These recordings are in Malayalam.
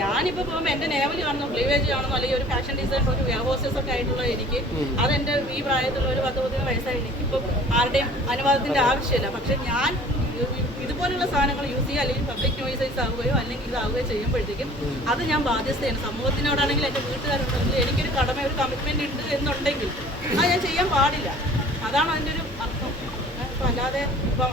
ഞാനിപ്പോൾ പോകുമ്പോൾ എൻ്റെ നേവൽ കാണുന്നു, ക്ലീവേജ് കാണുന്നു, അല്ലെങ്കിൽ ഒരു ഫാഷൻ ഡിസൈനർ, ഒരു വെയർ ഹോസ്റ്റസ് ഒക്കെ ആയിട്ടുള്ള എനിക്ക് അതെൻ്റെ ഈ പ്രായത്തിലുള്ള ഒരു 10-15 വയസ്സായി എനിക്കിപ്പോൾ ആരുടെയും അനുവാദത്തിൻ്റെ ആവശ്യമില്ല. പക്ഷേ ഞാൻ ഇതുപോലുള്ള സാധനങ്ങൾ യൂസ് ചെയ്യുക, അല്ലെങ്കിൽ പബ്ലിക് നോയിസൈസ് ആവുകയോ അല്ലെങ്കിൽ ഇതാവുകയോ ചെയ്യുമ്പോഴത്തേക്കും അത് ഞാൻ ബാധ്യസ്ഥയാണ്. സമൂഹത്തിനോടാണെങ്കിൽ എൻ്റെ വീട്ടുകാരുണ്ടെങ്കിൽ എനിക്കൊരു കടമ, ഒരു കമ്മിറ്റ്മെൻറ്റ് ഉണ്ട് എന്നുണ്ടെങ്കിൽ അത് ഞാൻ ചെയ്യാൻ പാടില്ല. അതാണ് അതിൻ്റെ ഒരു അർത്ഥം. ഇപ്പം അല്ലാതെ ഇപ്പം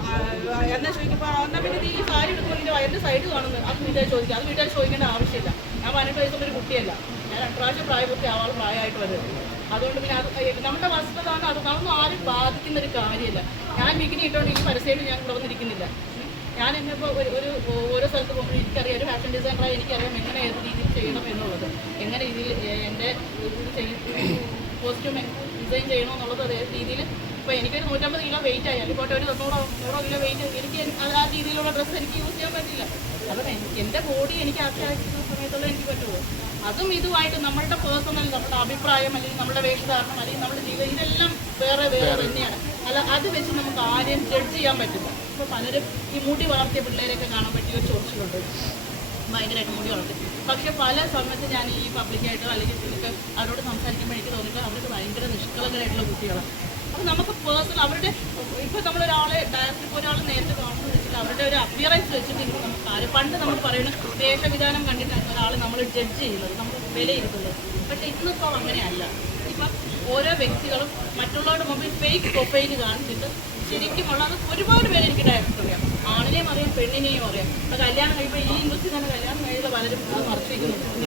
എന്നാ ചോദിക്കുമ്പോൾ എന്നാൽ പിന്നെ നീ സാരി എടുക്കുമ്പോൾ നിൻ്റെ വയറിൻ്റെ സൈഡ് കാണുന്നു, അത് വീട്ടുകാർ ചോദിക്കുക. അത് വീട്ടുകാർ ചോദിക്കേണ്ട ആവശ്യമില്ല. ഞാൻ 18 വയസ്സുള്ള ഒരു കുട്ടിയല്ല, ഞാൻ 2 പ്രാവശ്യം പ്രായപൂർത്തി ആവാൾ പ്രായമായിട്ട് വരുന്നത്. അതുകൊണ്ട് പിന്നെ അത് നമ്മുടെ വസ്ത്രതാണ്, അതൊന്നും ആരും ബാധിക്കുന്നൊരു കാര്യമല്ല. ഞാൻ ബിക്കിനി ഇട്ടുകൊണ്ട് ഈ പരസ്യമായിട്ട് ഞാൻ ഇവിടെ വന്നിരിക്കുന്നില്ല. ഞാൻ എന്നിപ്പോൾ ഒരു ഓരോ സ്ഥലത്ത് പോകുമ്പോൾ എനിക്കറിയാം, ഒരു ഫാഷൻ ഡിസൈനറായി എനിക്കറിയാം എങ്ങനെ ഏത് രീതിയിൽ ചെയ്യണം എന്നുള്ളത്, എങ്ങനെ രീതിയിൽ എൻ്റെ കോസ്റ്റ്യൂം ഡിസൈൻ ചെയ്യണമെന്നുള്ളത് അതേ രീതിയിൽ. ഇപ്പോൾ എനിക്കൊരു 150 കിലോ വെയിറ്റ് ആയി, അല്ലെങ്കിൽ പോട്ടെ ഒരു 100 കിലോ വെയിറ്റ്, എനിക്ക് ആ രീതിയിലുള്ള ഡ്രസ്സ് എനിക്ക് യൂസ് ചെയ്യാൻ പറ്റില്ല. അപ്പം എൻ്റെ ബോഡി എനിക്ക് ആക്കിയാക്കുന്ന സമയത്തുള്ള എനിക്ക് പറ്റുള്ളൂ. അതും ഇതുമായിട്ട് നമ്മളുടെ പേഴ്സണൽ, നമ്മുടെ അഭിപ്രായം, അല്ലെങ്കിൽ നമ്മുടെ വേഷധാരണം, അല്ലെങ്കിൽ നമ്മുടെ ജീവിതം, ഇതെല്ലാം വേറെ വേറെ തന്നെയാണ്. അല്ല, അത് വെച്ച് നമുക്ക് ആരെയും ജഡ്ജ് ചെയ്യാൻ പറ്റില്ല. ഇപ്പോൾ പലരും ഈ മുടി വളർത്തിയ പിള്ളേരെയൊക്കെ കാണാൻ പറ്റിയ ഒരു ചൊറിച്ചിലുണ്ട്, ഭയങ്കരമായിട്ട് മുടി വളർത്തി. പക്ഷെ പല സമയത്ത് ഞാൻ ഈ പബ്ലിക്കായിട്ടോ അല്ലെങ്കിൽ ഒക്കെ അവരോട് സംസാരിക്കുമ്പോൾ എനിക്ക് തോന്നിയിട്ട് അവർക്ക് ഭയങ്കര നിഷ്കളങ്കരായിട്ടുള്ള കുട്ടികളാണ്. അപ്പോൾ നമുക്ക് പേഴ്സണൽ അവരുടെ ഇപ്പോൾ നമ്മളൊരാളെ ഡയറക്റ്റ് ഇപ്പോൾ ഒരാൾ നേരത്തെ കാണുന്നത് വെച്ചിട്ട് അവരുടെ ഒരു അപ്പിയറൻസ് വെച്ചിട്ട് നമുക്ക് ആര് പണ്ട് നമ്മൾ പറയുന്നത് വേഷവിധാനം കണ്ടിട്ടാണ് ഒരാൾ നമ്മൾ ജഡ്ജ് ചെയ്യുന്നത്, നമ്മൾ വിലയിരുത്തുന്നത്. പക്ഷേ ഇന്നിപ്പോൾ അങ്ങനെയല്ല. ഇപ്പം ഓരോ വ്യക്തികളും മറ്റുള്ളവരുടെ മുമ്പിൽ ഫേക്ക് പ്രൊഫൈൽ കാണിച്ചിട്ട് ശരിക്കുമുള്ളത് ഒരുപാട് പേര് എനിക്ക് ഡയറക്റ്റ് അറിയാം. ആണിനെയും അറിയാം, പെണ്ണിനെയും അറിയാം. അപ്പോൾ കല്യാണം കഴിയുമ്പോൾ ഈ ഇൻഡസ്ട്രി തന്നെ കല്യാണം കഴിയുമ്പോൾ പലരും അത് മറച്ചിരിക്കുന്നുണ്ട്.